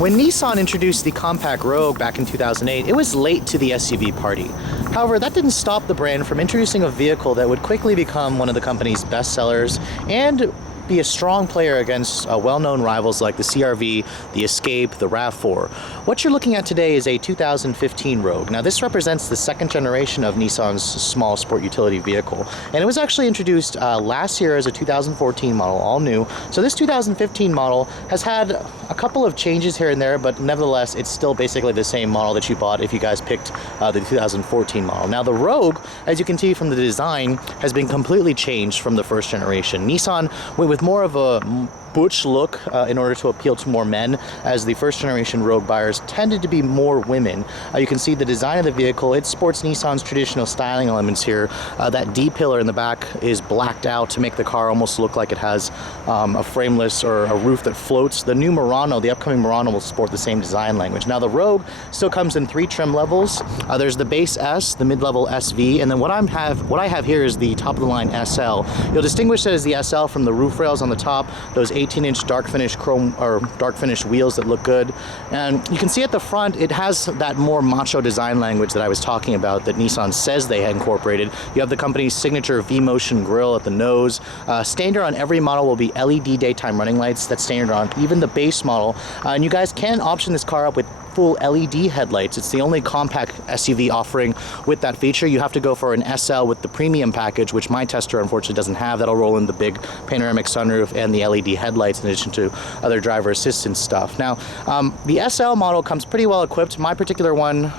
When Nissan introduced the compact Rogue back in 2008, it was late to the SUV party. However, that didn't stop the brand from introducing a vehicle that would quickly become one of the company's best sellers and be a strong player against well-known rivals like the CR-V, the Escape, the RAV4. What you're looking at today is a 2015 Rogue. Now, this represents the second generation of Nissan's small sport utility vehicle, and it was actually introduced last year as a 2014 model, all new. So this 2015 model has had a couple of changes here and there, but nevertheless, it's still basically the same model that you bought if you guys picked the 2014 model. Now, the Rogue, as you can see from the design, has been completely changed from the first generation. Nissan went with more of a butch look in order to appeal to more men, as the first generation Rogue buyers tended to be more women. You can see the design of the vehicle. It sports Nissan's traditional styling elements here. That D pillar in the back is blacked out to make the car almost look like it has a frameless or a roof that floats. The new Murano, the upcoming Murano, will sport the same design language. Now, the Rogue still comes in 3 trim levels. There's the base S, the mid-level SV, and then what I have here is the top of the line SL. You'll distinguish that as the SL from the roof rails on the top, those 18-inch dark finish chrome or dark finish wheels that look good. And you can see at the front it has that more macho design language that I was talking about that Nissan says they had incorporated. You have the company's signature V-motion grille at the nose. Standard on every model will be LED daytime running lights. That's standard on even the base model. And you guys can option this car up with full LED headlights. It's the only compact SUV offering with that feature. You have to go for an SL with the premium package, which my tester unfortunately doesn't have. That'll roll in the big panoramic sunroof and the LED headlights in addition to other driver assistance stuff. Now, the SL model comes pretty well equipped. My particular one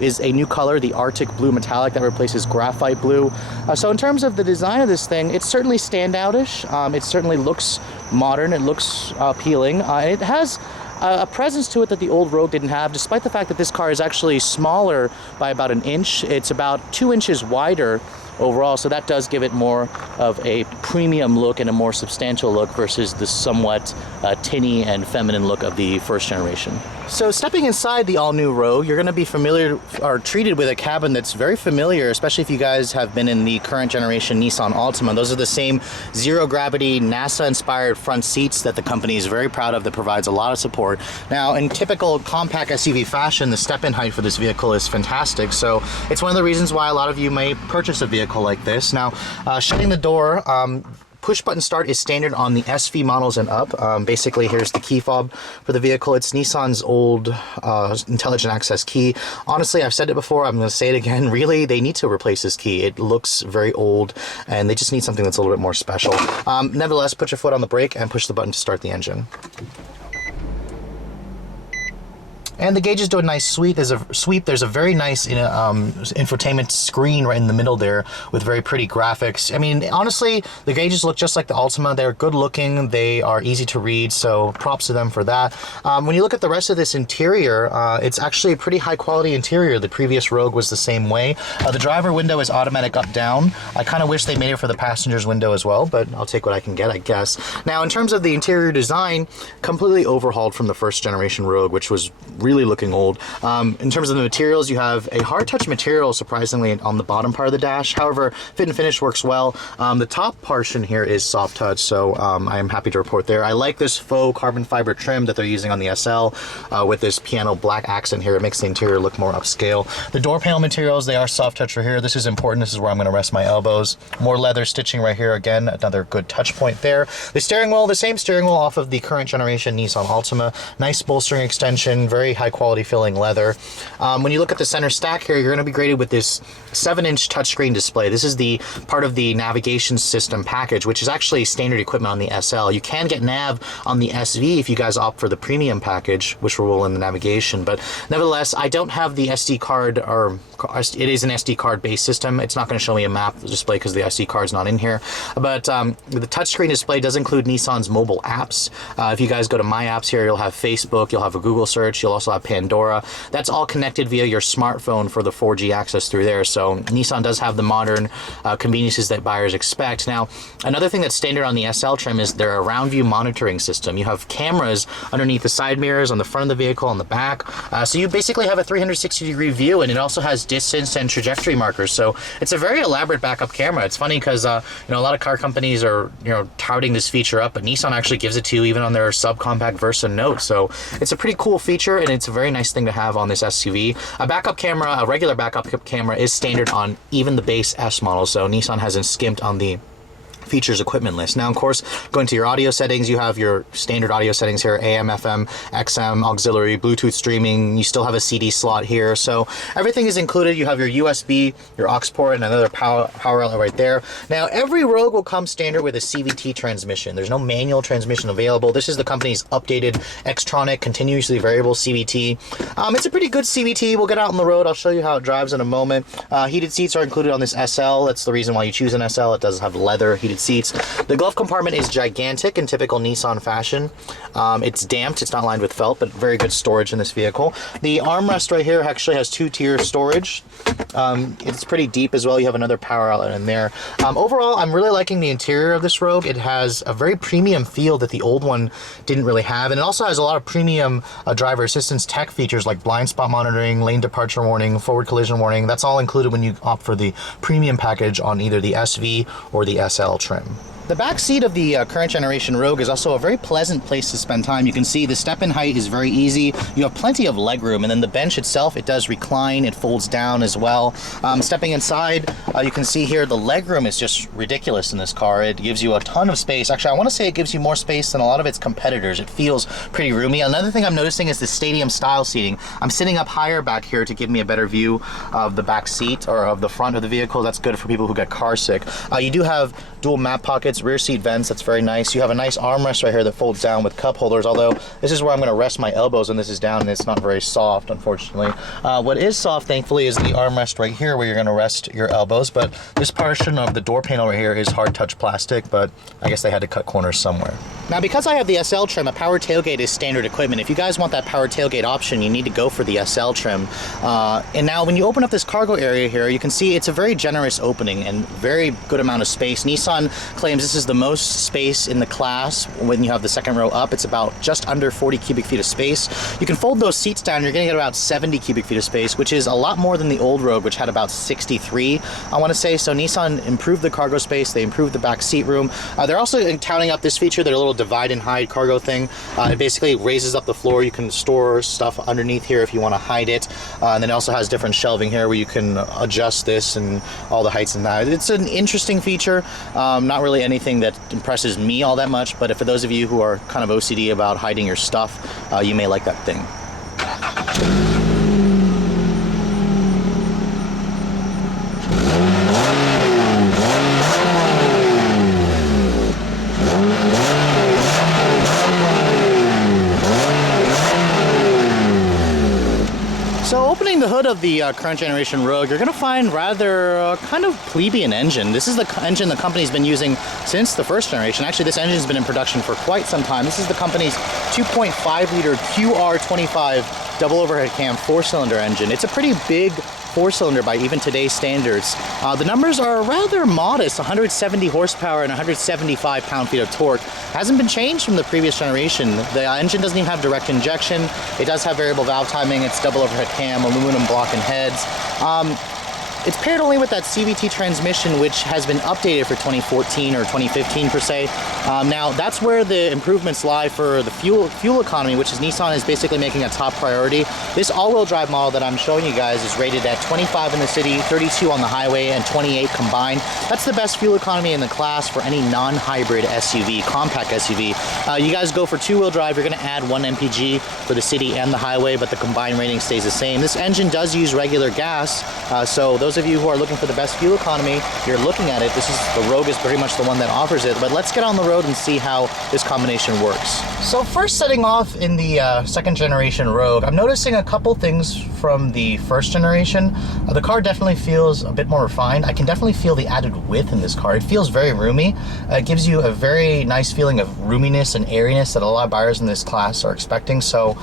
is a new color, the Arctic Blue Metallic, that replaces graphite blue. So in terms of the design of this thing, it's certainly standoutish. It certainly looks modern. It looks appealing. It has a presence to it that the old Rogue didn't have, despite the fact that this car is actually smaller by about an inch. It's about 2 inches wider overall, so that does give it more of a premium look and a more substantial look versus the somewhat tinny and feminine look of the first generation. So stepping inside the all-new Rogue, you're going to be familiar or treated with a cabin that's very familiar, especially if you guys have been in the current generation Nissan Altima. Those are the same zero-gravity, NASA-inspired front seats that the company is very proud of, that provides a lot of support. Now, in typical compact SUV fashion, the step-in height for this vehicle is fantastic, so it's one of the reasons why a lot of you may purchase a vehicle like this. Now, shutting the door, push button start is standard on the SV models and up. Basically, here's the key fob for the vehicle. It's Nissan's old intelligent access key. Honestly, I've said it before, I'm going to say it again. Really, they need to replace this key. It looks very old and they just need something that's a little bit more special. Nevertheless, put your foot on the brake and push the button to start the engine. And the gauges do a nice sweep. There's a very nice infotainment screen right in the middle there with very pretty graphics. I mean, honestly, the gauges look just like the Altima. They're good looking. They are easy to read, so props to them for that. When you look at the rest of this interior, it's actually a pretty high quality interior. The previous Rogue was the same way. The driver window is automatic up-down. I kind of wish they made it for the passenger's window as well, but I'll take what I can get, I guess. Now, in terms of the interior design, completely overhauled from the first generation Rogue, which was really looking old. In terms of the materials, you have a hard touch material, surprisingly, on the bottom part of the dash. However, fit and finish works well. The top portion here is soft touch, so I am happy to report there. I like this faux carbon fiber trim that they're using on the SL with this piano black accent here. It makes the interior look more upscale. The door panel materials, they are soft touch right here. This is important. This is where I'm going to rest my elbows. More leather stitching right here. Again, another good touch point there. The steering wheel, the same steering wheel off of the current generation Nissan Altima. Nice bolstering extension, very high quality filling leather. When you look at the center stack here, you're going to be graded with this 7-inch touchscreen display. This is the part of the navigation system package, which is actually standard equipment on the SL. You can get nav on the SV if you guys opt for the premium package, which will roll in the navigation. But nevertheless, I don't have the SD card, or it is an SD card based system. It's not going to show me a map display because the SD card's not in here. But the touchscreen display does include Nissan's mobile apps. If you guys go to My Apps here, you'll have Facebook, you'll have a Google search, you'll also have Pandora. That's all connected via your smartphone for the 4G access through there. So Nissan does have the modern conveniences that buyers expect. Now, another thing that's standard on the SL trim is their around view monitoring system. You have cameras underneath the side mirrors, on the front of the vehicle, on the back. So you basically have a 360-degree view, and it also has distance and trajectory markers. So it's a very elaborate backup camera. It's funny because a lot of car companies are touting this feature up, but Nissan actually gives it to you even on their subcompact Versa Note. So it's a pretty cool feature, and it's a very nice thing to have on this SUV. A regular backup camera is standard on even the base S model, so Nissan hasn't skimped on the features equipment list. Now, of course, going to your audio settings, you have your standard audio settings here: AM, FM, XM, auxiliary, Bluetooth streaming. You still have a CD slot here, so everything is included. You have your USB, your aux port, and another power outlet right there. Now, every Rogue will come standard with a CVT transmission. There's no manual transmission available. This is the company's updated Xtronic continuously variable CVT. It's a pretty good CVT. We'll get out on the road. I'll show you how it drives in a moment. Heated seats are included on this SL. That's the reason why you choose an SL. It does have leather heated seats. The glove compartment is gigantic in typical Nissan fashion. It's damped, it's not lined with felt, but very good storage in this vehicle. The armrest right here actually has 2-tier storage. It's pretty deep as well. You have another power outlet in there. Overall, I'm really liking the interior of this Rogue. It has a very premium feel that the old one didn't really have, and it also has a lot of premium driver assistance tech features like blind spot monitoring, lane departure warning, forward collision warning. That's all included when you opt for the premium package on either the SV or the SL trim. The back seat of the current generation Rogue is also a very pleasant place to spend time. You can see the step-in height is very easy. You have plenty of legroom, and then the bench itself, it does recline, it folds down as well. Stepping inside, you can see here the legroom is just ridiculous in this car. It gives you a ton of space. Actually, I want to say it gives you more space than a lot of its competitors. It feels pretty roomy. Another thing I'm noticing is the stadium style seating. I'm sitting up higher back here to give me a better view of the back seat or of the front of the vehicle. That's good for people who get car sick. You do have dual map pockets, rear seat vents. That's very nice. You have a nice armrest right here that folds down with cup holders, although this is where I'm going to rest my elbows when this is down, and it's not very soft, unfortunately. What is soft, thankfully, is the armrest right here where you're going to rest your elbows, but this portion of the door panel right here is hard touch plastic, but I guess they had to cut corners somewhere. Now, because I have the SL trim, a power tailgate is standard equipment. If you guys want that power tailgate option, you need to go for the SL trim. And now when you open up this cargo area here, you can see it's a very generous opening and very good amount of space. Nissan claims this is the most space in the class. When you have the second row up, it's about just under 40 cubic feet of space. You can fold those seats down, you're gonna get about 70 cubic feet of space, which is a lot more than the old Rogue, which had about 63, I wanna say. So Nissan improved the cargo space, they improved the back seat room. They're also touting up this feature, their little divide and hide cargo thing. It basically raises up the floor. You can store stuff underneath here if you wanna hide it. And then it also has different shelving here where you can adjust this and all the heights and that. It's an interesting feature. Not really anything that impresses me all that much, but for those of you who are kind of OCD about hiding your stuff, you may like that thing. So opening the hood of the current generation Rogue, you're going to find rather kind of plebeian engine. This is the engine the company's been using since the first generation. Actually, this engine's been in production for quite some time. This is the company's 2.5 liter QR25 double overhead cam 4-cylinder engine. It's a pretty big 4-cylinder by even today's standards. The numbers are rather modest, 170 horsepower and 175 pound-feet of torque. Hasn't been changed from the previous generation. The engine doesn't even have direct injection. It does have variable valve timing. It's double overhead cam, aluminum block and heads. It's paired only with that CVT transmission, which has been updated for 2014 or 2015 per se. Now, that's where the improvements lie for the fuel economy, which is Nissan is basically making a top priority. This all-wheel drive model that I'm showing you guys is rated at 25 in the city, 32 on the highway, and 28 combined. That's the best fuel economy in the class for any non-hybrid SUV, compact SUV. You guys go for two-wheel drive, you're going to add 1 mpg for the city and the highway, but the combined rating stays the same. This engine does use regular gas, so those of you who are looking for the best fuel economy, you're looking at it. The Rogue is pretty much the one that offers it, but let's get on the road and see how this combination works. So first, setting off in the second generation Rogue, I'm noticing a couple things from the first generation. The car definitely feels a bit more refined. I can definitely feel the added width in this car. It feels very roomy. It gives you a very nice feeling of roominess and airiness that a lot of buyers in this class are expecting. So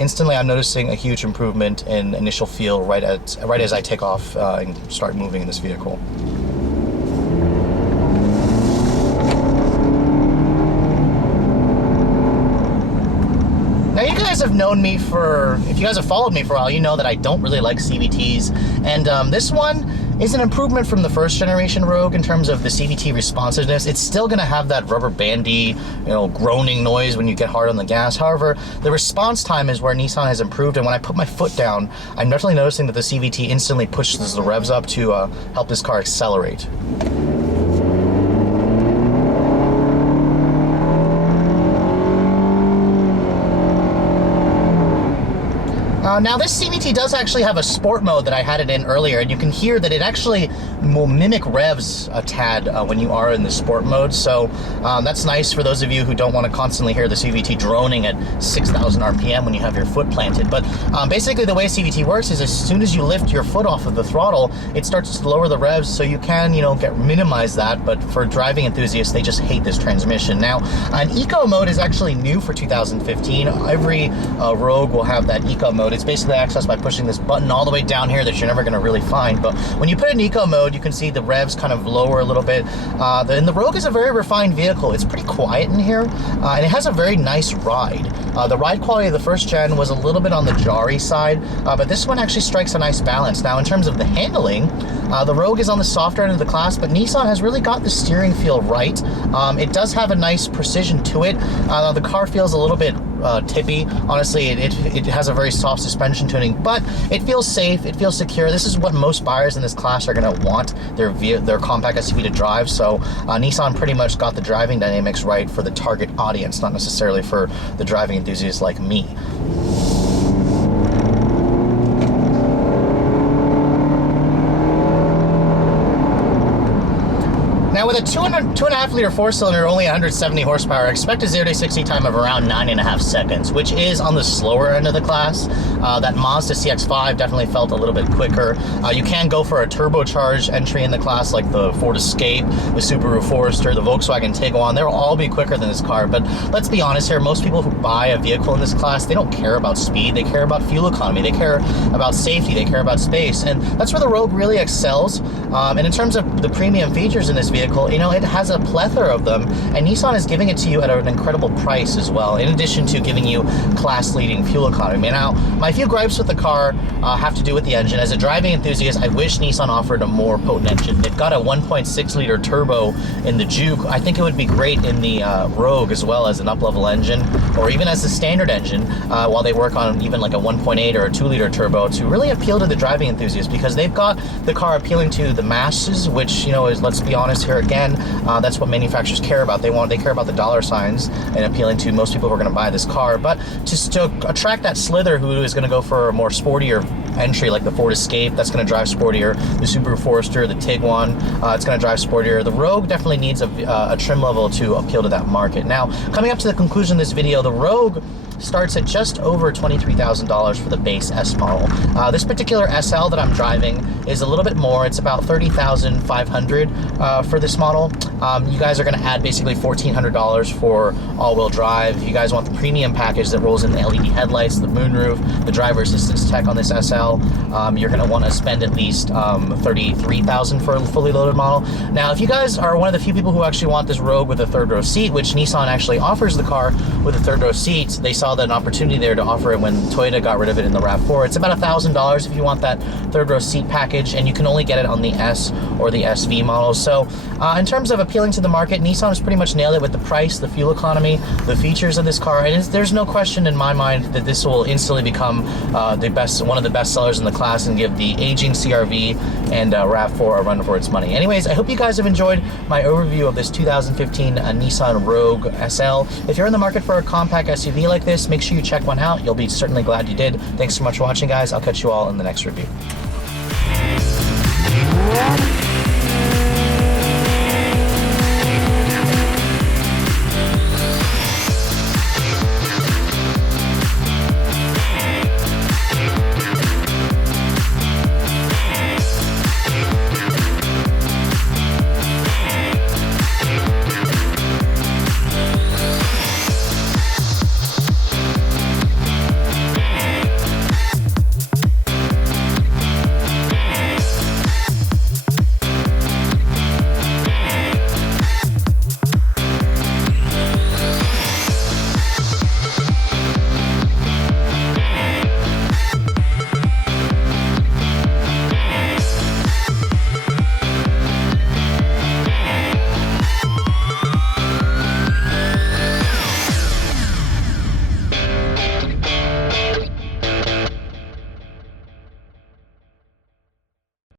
instantly I'm noticing a huge improvement in initial feel right as I take off and start moving in this vehicle. Now you guys guys have known me if you guys have followed me for a while, you know that I don't really like CVTs. And this one is an improvement from the first generation Rogue in terms of the CVT responsiveness. It's still gonna have that rubber bandy, groaning noise when you get hard on the gas. However, the response time is where Nissan has improved, and when I put my foot down, I'm definitely noticing that the CVT instantly pushes the revs up to help this car accelerate. Now this CVT does actually have a sport mode that I had it in earlier, and you can hear that it actually will mimic revs a tad when you are in the sport mode, so that's nice for those of you who don't want to constantly hear the CVT droning at 6,000 RPM when you have your foot planted. But basically the way CVT works is as soon as you lift your foot off of the throttle, it starts to lower the revs, so you can minimize that. But for driving enthusiasts, they just hate this transmission. Now an eco mode is actually new for 2015. Every Rogue will have that eco mode. It's basically accessed by pushing this button all the way down here that you're never going to really find. But when you put it in eco mode, you can see the revs kind of lower a little bit. And the Rogue is a very refined vehicle. It's pretty quiet in here, and it has a very nice ride. The ride quality of the first gen was a little bit on the jarry side, but this one actually strikes a nice balance. Now in terms of the handling, the Rogue is on the softer end of the class, but Nissan has really got the steering feel right. It does have a nice precision to it. The car feels a little bit tippy. Honestly, it has a very soft suspension tuning, but it feels safe, it feels secure. This is what most buyers in this class are going to want their compact SUV to drive, so Nissan pretty much got the driving dynamics right for the target audience, not necessarily for the driving enthusiasts like me. Now with a 2.5 liter 4-cylinder, only 170 horsepower, expect a 0 to 60 time of around 9.5 seconds, which is on the slower end of the class. That Mazda CX-5 definitely felt a little bit quicker. You can go for a turbocharged entry in the class, like the Ford Escape, the Subaru Forester, the Volkswagen Tiguan. They'll all be quicker than this car, but let's be honest here, most people who buy a vehicle in this class, they don't care about speed, they care about fuel economy, they care about safety, they care about space, and that's where the Rogue really excels. And in terms of the premium features in this vehicle, it has a plethora of them, and Nissan is giving it to you at an incredible price as well, in addition to giving you class-leading fuel economy. Now, my few gripes with the car have to do with the engine. As a driving enthusiast, I wish Nissan offered a more potent engine. They've got a 1.6 liter turbo in the Juke. I think it would be great in the Rogue as well as an up-level engine, or even as a standard engine, while they work on even like a 1.8 or a 2 liter turbo to really appeal to the driving enthusiast, because they've got the car appealing to the masses, which is, let's be honest here again, that's what manufacturers care about. They care about the dollar signs and appealing to most people who are going to buy this car. But to attract that slither who is going to go for a more sportier entry, like the Ford Escape, that's going to drive sportier, the Subaru Forester, the Tiguan, it's going to drive sportier. The Rogue definitely needs a trim level to appeal to that market. Now, coming up to the conclusion of this video, the Rogue starts at just over $23,000 for the base S model. This particular SL that I'm driving is a little bit more. It's about $30,500 for this model. You guys are going to add basically $1,400 for all-wheel drive. If you guys want the premium package that rolls in the LED headlights, the moonroof, the driver assistance tech on this SL, you're going to want to spend at least $33,000 for a fully loaded model. Now, if you guys are one of the few people who actually want this Rogue with a third row seat, which Nissan actually offers the car with a third row seat, they saw an opportunity there to offer it when Toyota got rid of it in the RAV4. It's about $1,000 if you want that third row seat package, and you can only get it on the S or the SV models. So in terms of appealing to the market, Nissan has pretty much nailed it with the price, the fuel economy, the features of this car, and there's no question in my mind that this will instantly become one of the best sellers in the class and give the aging CR-V and RAV4 a run for its money. Anyways, I hope you guys have enjoyed my overview of this 2015 Nissan Rogue SL. If you're in the market for a compact SUV like this, make sure you check one out. You'll be certainly glad you did. Thanks so much for watching, guys. I'll catch you all in the next review.